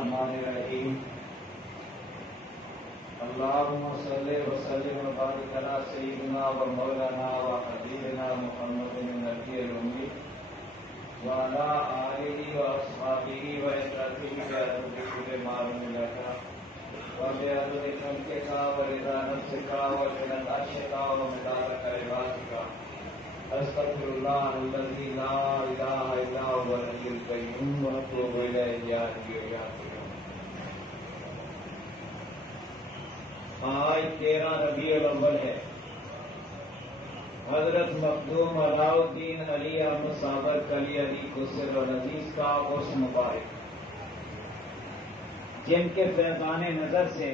الرحمن الرحیم اللهم صل وسلم وبارك على سيدنا ومولانا وحبيبنا محمد النبي الأمي وعلى آله وأصحابه وعترته بعدد كل معلوم لك وبعدد خلقك ورضا نفسك وزنة عرشك ومدار كلماتك أستغفر الله الذي لا إله إلا هو الحي القيوم وأتوب إليه يا حي يا قيوم۔ آج 13 ربیع الاول ہے۔ حضرت مخدوم علاء الدین علی احمد صابر کلی علی خسر العزیز کا عرس مبارک، جن کے فیضان نظر سے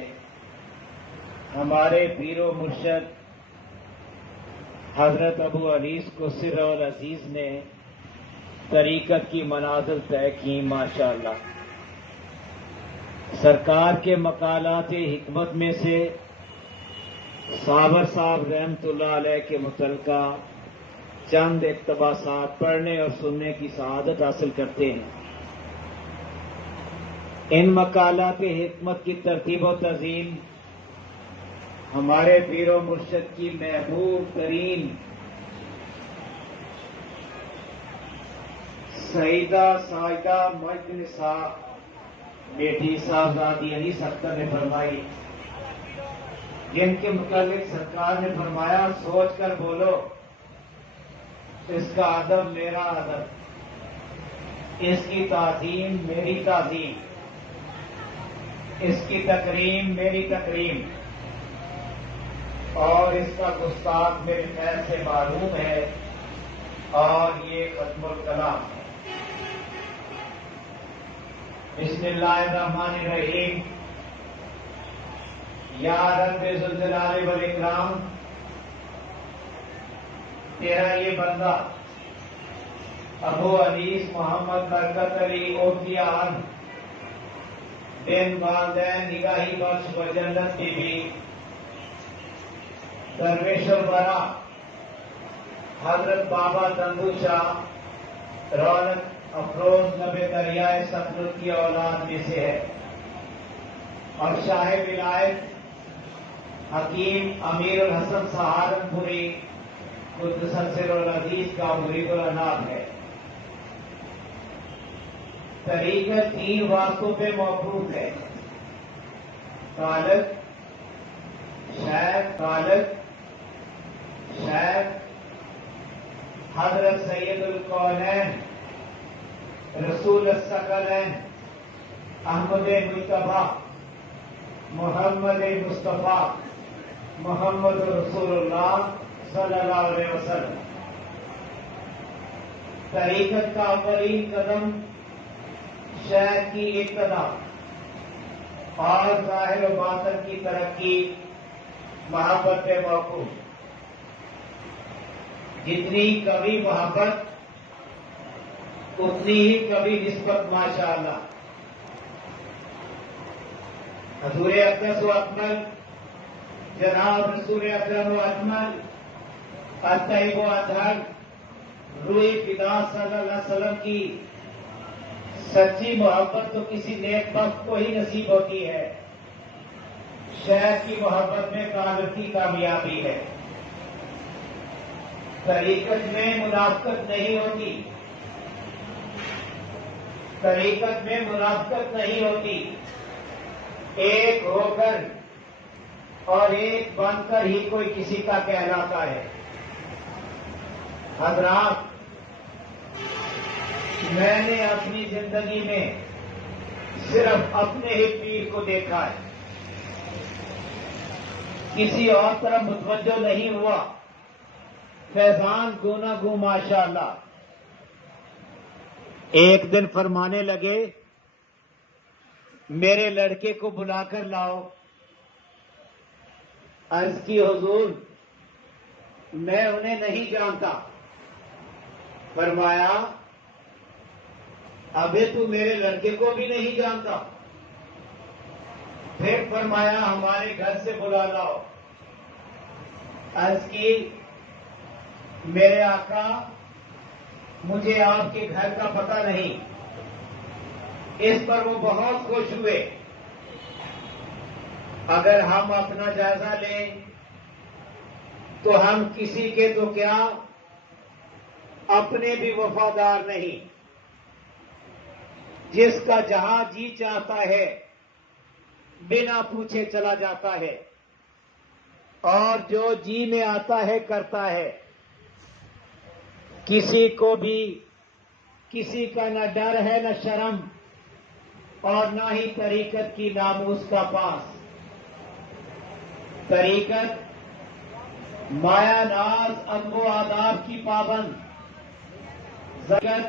ہمارے پیر و مرشد حضرت ابو علیس خسر العزیز نے طریقت کی منازل طے کی۔ ماشاءاللہ، سرکار کے مقالات حکمت میں سے صابر صاحب رحمت اللہ علیہ کے متعلقہ چند اقتباسات پڑھنے اور سننے کی سعادت حاصل کرتے ہیں۔ ان مقالات حکمت کی ترتیب و تنظیم ہمارے پیر و مرشد کی محبوب ترین سیدہ سائدہ مجد نساء بیٹی صاحبزادی انیس اختر نے فرمائی، جن کے متعلق سرکار نے فرمایا سوچ کر بولو، اس کا ادب میرا ادب، اس کی تعظیم میری تعظیم، اس کی تکریم میری تکریم، اور اس کا گستاخ میرے خیر سے معلوم ہے، اور یہ ختم الکلام ہے۔ بسم اللہ الرحمن الرحیم۔ یا رب ذوالجلال والاکرام، تیرا یہ بندہ ابو علیس محمد برکت علی اوفیان بن والدین نگاہی بخش و جنت کی بھی درویش الورا حضرت بابا تندو شاہ رونق افروز نبے دریائے ستلج کی اولاد میں سے ہے، اور شاہ ولایت حکیم امیر الحسن سہارنپوری قدس سر العزیز کا مرید العناب ہے۔ طریقت 3 واسطوں پہ موقوف ہے: خالق، شیخ حضرت سید الکونین رسول الثقلین احمد مجتبی محمد مصطفیٰ محمد رسول اللہ صلی اللہ علیہ وسلم۔ طریقت کا اولین قدم شیخ کی ابتدا اور ظاہر و باطن کی ترقی محبت پہ موقوف۔ جتنی کبھی محبت اتنی ہی کبھی نسبت، ماشاءاللہ۔ حضور اقدس و اکمل جناب رسول اکرم و اجمل الطیب و اطہر روح فدا صلی اللہ علیہ وسلم کی سچی محبت تو کسی نیک بخت کو ہی نصیب ہوتی ہے۔ شیخ کی محبت میں کامل کی کامیابی ہے۔ طریقت میں منافقت نہیں ہوتی، طریقت میں منافقت نہیں ہوتی۔ ایک ہو کر اور ایک بن کر ہی کوئی کسی کا کہلاتا ہے۔ حضرات، میں نے اپنی زندگی میں صرف اپنے ہی پیر کو دیکھا ہے، کسی اور طرف متوجہ نہیں ہوا۔ فیضان گونا گو ماشاءاللہ۔ ایک دن فرمانے لگے میرے لڑکے کو بلا کر لاؤ۔ عرض کی حضور میں انہیں نہیں جانتا۔ فرمایا ابھی تو میرے لڑکے کو بھی نہیں جانتا۔ پھر فرمایا ہمارے گھر سے بلا لاؤ۔ عرض کی میرے آقا مجھے آپ کے گھر کا پتہ نہیں، اس پر وہ بہت خوش ہوئے۔ اگر ہم اپنا جائزہ لیں تو ہم کسی کے تو کیا اپنے بھی وفادار نہیں۔ جس کا جہاں جی چاہتا ہے بنا پوچھے چلا جاتا ہے، اور جو جی میں آتا ہے کرتا ہے۔ کسی کو بھی کسی کا نہ ڈر ہے نہ شرم، اور نہ ہی طریقت کی ناموس کا پاس۔ طریقت مایا ناز ادب و آداب کی پابند، زکت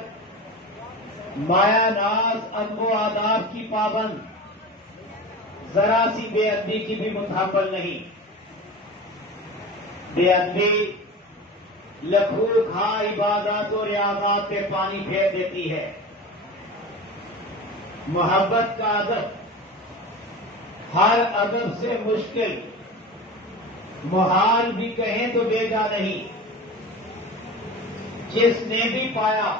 مایا ناز ادب و آداب کی پابند، ذرا سی بے ادبی کی بھی متحمل نہیں۔ بے ادبی لکھو کھا عبادات اور ریاضات پہ پانی پھیر دیتی ہے۔ محبت کا ادب ہر ادب سے مشکل، محال بھی کہیں تو بیجا نہیں۔ جس نے بھی پایا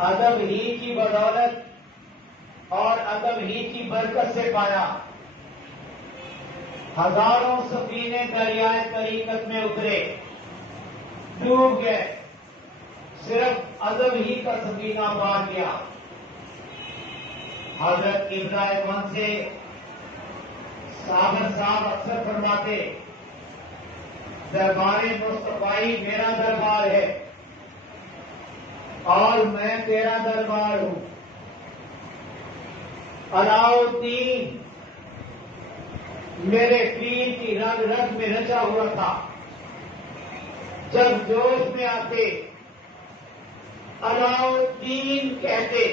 ادب ہی کی بدولت اور ادب ہی کی برکت سے پایا۔ ہزاروں سفینے دریائے طریقت میں اترے، ڈوب گئے، صرف ادب ہی کا سفینہ پار گیا۔ حضرت ابراہیم سے صابر صاحب اکثر فرماتے، دربار مصطفی میرا دربار ہے اور میں تیرا دربار ہوں۔ علاؤالدین میرے پیر کی رگ رگ میں رچا ہوا تھا۔ جب جوش میں آتے علاؤالدین کہتے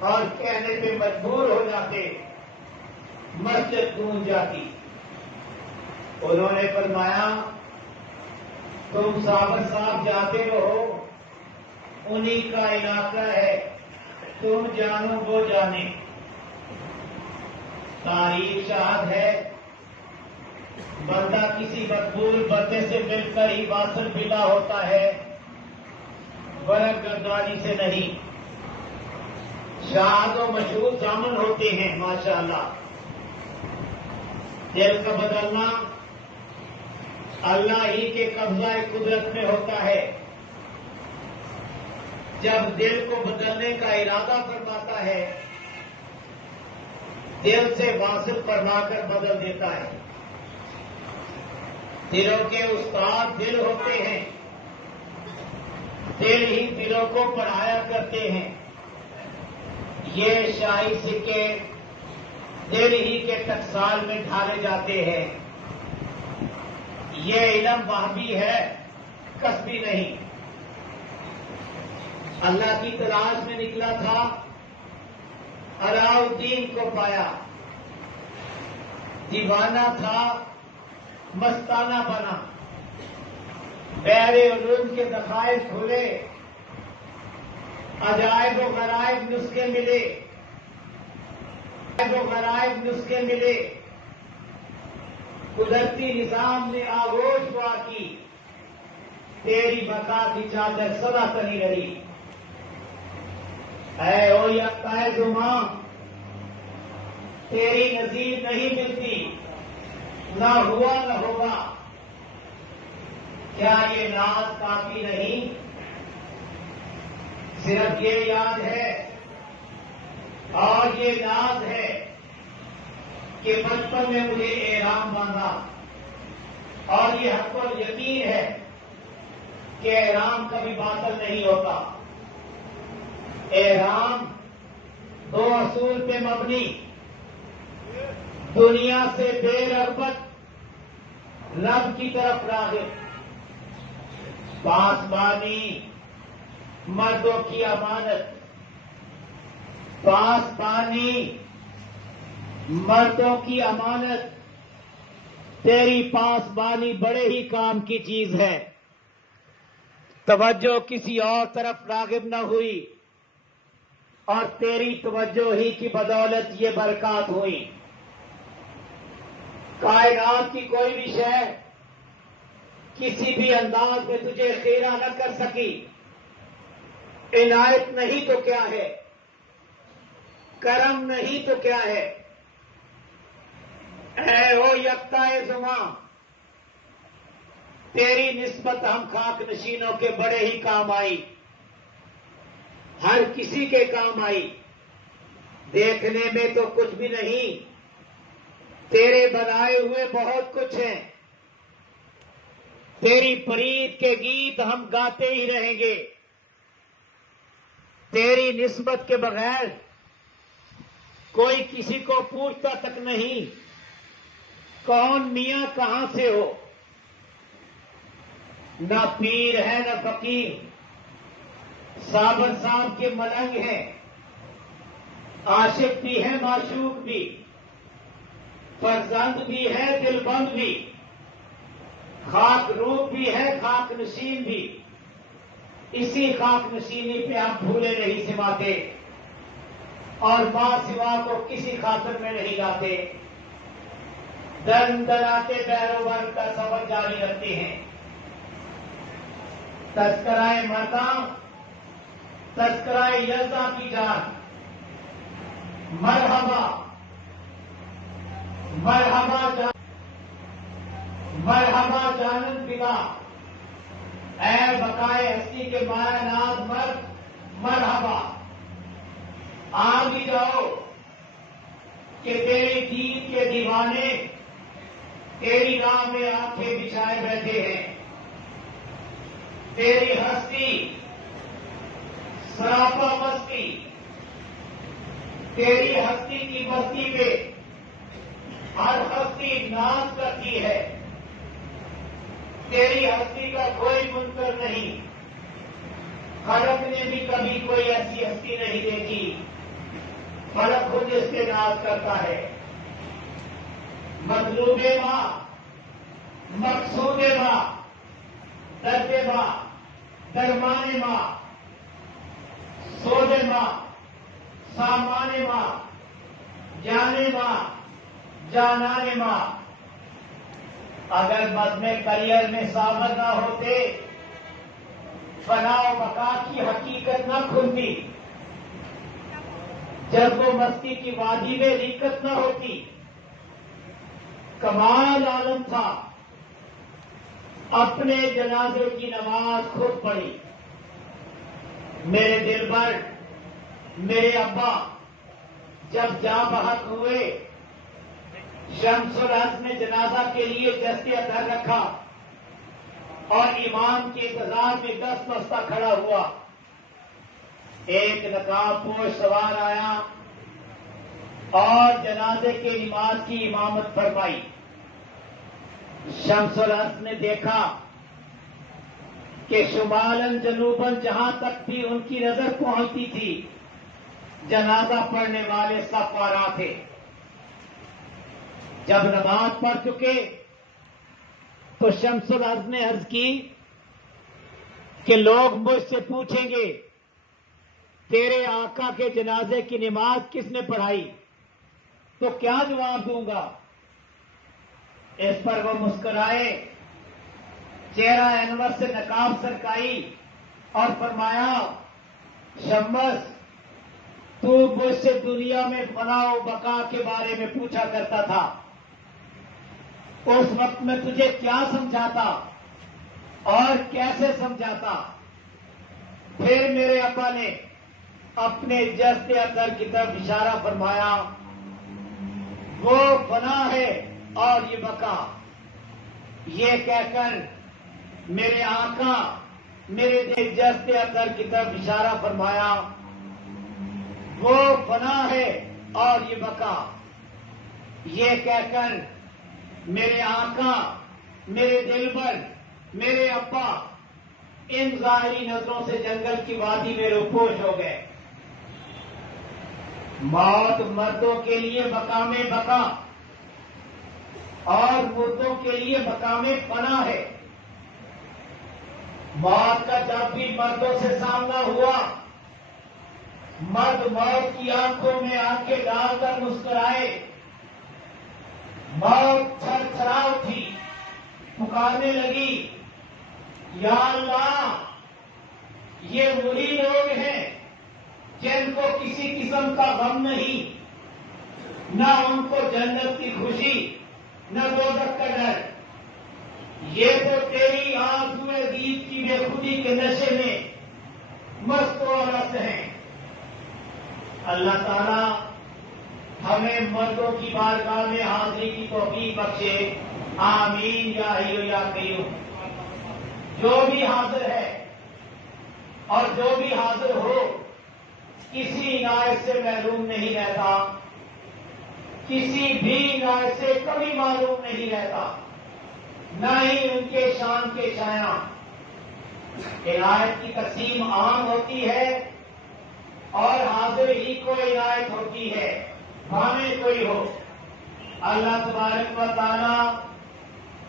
اور کہنے پہ مجبور ہو جاتے، مسجد گونج جاتی۔ انہوں نے فرمایا تم صابر صاحب جاتے رہو، انہی کا علاقہ ہے، تم جانو وہ جانے۔ تاریخ شاہد ہے، بندہ کسی مقبول بندے سے مل کر ہی واصل ملا ہوتا ہے، ورق گردانی سے نہیں۔ شاہد و مشہور دامن ہوتے ہیں ماشاءاللہ۔ دل کا بدلنا اللہ ہی کے قبضہ قدرت میں ہوتا ہے۔ جب دل کو بدلنے کا ارادہ فرماتا ہے، دل سے واصل فرما کر بدل دیتا ہے۔ دلوں کے استاد دل ہوتے ہیں، دل ہی دلوں کو پڑھایا کرتے ہیں۔ یہ شاہی سکے دل ہی کے ٹکسال میں ڈھالے جاتے ہیں۔ یہ علم وہابی ہے، کسبی نہیں۔ اللہ کی تلاش میں نکلا تھا، علاؤالدین کو پایا۔ دیوانہ تھا، مستانہ بنا۔ بحر علوم کے ذخائر کھلے، عجائب و غرائب نسخے ملے، عجائب و غرائب نسخے ملے۔ قدرتی نظام نے آغوش وا کی، تیری بقا کی چادر سدا تنی رہی۔ اے او یکتائے زماں، تیری نظیر نہیں ملتی، نہ ہوا نہ ہوگا۔ کیا یہ ناز کافی نہیں؟ صرف یہ یاد ہے اور یہ ناز ہے کہ بچپن میں مجھے احرام باندھا، اور یہ حق و یقین ہے کہ احرام کبھی باطل نہیں ہوتا۔ احرام دو اصول پہ مبنی، دنیا سے بے رغبت، رب کی طرف راغب، پاسبانی مردوں کی امانت، پاسبانی مردوں کی امانت، تیری پاسبانی بڑے ہی کام کی چیز ہے۔ توجہ کسی اور طرف راغب نہ ہوئی، اور تیری توجہ ہی کی بدولت یہ برکات ہوئی۔ کائنات کی کوئی بھی شے کسی بھی انداز میں تجھے خیرہ نہ کر سکی۔ عنایت نہیں تو کیا ہے، کرم نہیں تو کیا ہے؟ اے او یکتا زماں، تیری نسبت ہم خاک نشینوں کے بڑے ہی کام آئی، ہر کسی کے کام آئی۔ دیکھنے میں تو کچھ بھی نہیں، تیرے بنائے ہوئے بہت کچھ ہیں، تیری پرید کے گیت ہم گاتے ہی رہیں گے۔ تیری نسبت کے بغیر کوئی کسی کو پوچھتا تک نہیں کون میاں کہاں سے ہو۔ نہ پیر ہے نہ فقیر، صابر صاحب کے ملنگ ہیں، عاشق بھی ہے معشوق بھی، فرزند بھی ہے دل بند بھی، خاک روپ بھی ہے خاک نشین بھی۔ اسی خاک نشینی پہ آپ بھولے نہیں سماتے اور ماں سوا کو کسی خاطر میں نہیں لاتے، در در آتے بیروبر کا سفر جاری رکھتے ہیں۔ تذکرہ مرداں، تذکرہ یزداں کی جان، مرحبا مرحبا مرحبا جانت بلا، اے بقائے ہستی کے مایا ناز مرد مرحبا۔ آ بھی جاؤ کہ تیرے دین کے دیوانے تیری راہ میں آنکھیں بچھائے بیٹھے ہیں۔ تیری ہستی سراپا مستی، تیری ہستی کی بستی پہ ہر ہستی ناز کرتی ہے۔ تیری ہستی کا کوئی منکر نہیں، خلق نے بھی کبھی کوئی ایسی ہستی نہیں دیکھی، خلق خود اس کے ناز کرتا ہے۔ مطلوب ماں، مقصود ماں، درد ماں، درمان ماں، سود ماں، سامان ماں، جانے ماں، جانان ماں۔ اگر مزم کریئر میں صابر نہ ہوتے، فنا و بقا کی حقیقت نہ کھلتی، جب وہ مستی کی وادی میں ریکت نہ ہوتی۔ کمال عالم تھا، اپنے جنازے کی نماز خود پڑھی۔ میرے دل بر، میرے ابا جب جاں بحق ہوئے، شمس الحق نے جنازہ کے لیے دستے اثر رکھا اور امام کے انتظار میں دست بستہ کھڑا ہوا۔ ایک نقاب پوش سوار آیا اور جنازے کے نماز کی امامت فرمائی۔ شمس الحق نے دیکھا کہ شمالاً جنوباً جہاں تک بھی ان کی نظر پہنچتی تھی، جنازہ پڑھنے والے سب پارا تھے۔ جب نماز پڑھ چکے تو شمس الحق نے عرض کی کہ لوگ مجھ سے پوچھیں گے تیرے آقا کے جنازے کی نماز کس نے پڑھائی، تو کیا جواب دوں گا؟ اس پر وہ مسکرائے، چہرہ انور سے نقاب سرکائی اور فرمایا، شمس تو مجھ سے دنیا میں فنا و بقا کے بارے میں پوچھا کرتا تھا، اس وقت میں تجھے کیا سمجھاتا اور کیسے سمجھاتا؟ پھر میرے ابا نے اپنے جسد اثر کی طرف اشارہ فرمایا، وہ فنا ہے اور یہ بقا۔ یہ کہہ کر میرے آقا میرے جسد اثر کی طرف اشارہ فرمایا، وہ فنا ہے اور یہ بقا۔ یہ کہہ کر میرے آقا، میرے دلبر، میرے ابا ان ظاہری نظروں سے جنگل کی وادی میں روپوش ہو گئے۔ موت مردوں کے لیے مقام بقا اور مردوں کے لیے مقام فنا ہے۔ موت کا جب بھی مردوں سے سامنا ہوا، مرد موت کی آنکھوں میں آنکھیں ڈال کر مسکرائے، موت تھر تھرا اٹھی، پکارنے لگی، یا اللہ یہ وہی لوگ ہیں جن کو کسی قسم کا غم نہیں، نہ ان کو جنت کی خوشی، نہ دوزخ کا ڈر، یہ تو تیری آرزوئے دید کی بے خودی کے نشے میں مست و رس ہیں۔ اللہ تعالیٰ ہمیں مردوں کی بارگاہ میں حاضری کی توفیق بخشے، آمین یا حی یا قیوم۔ جو بھی حاضر ہے اور جو بھی حاضر ہو کسی عنایت سے محروم نہیں رہتا، کسی بھی عنایت سے کبھی معروم نہیں رہتا، نہ ہی ان کے شان کے شایاں۔ عنایت کی تقسیم عام ہوتی ہے اور حاضر ہی کو عنایت ہوتی ہے، بھاوے کوئی ہو۔ اللہ تبارک و تعالی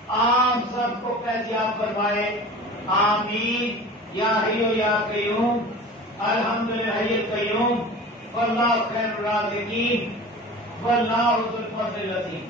عام سب کو فیضیاب فرمائے، آمین یا حی یا قیوم، الحمدللہ حی القیوم، واللہ خیر الرازقین، واللہ ذو الفضل العظیم۔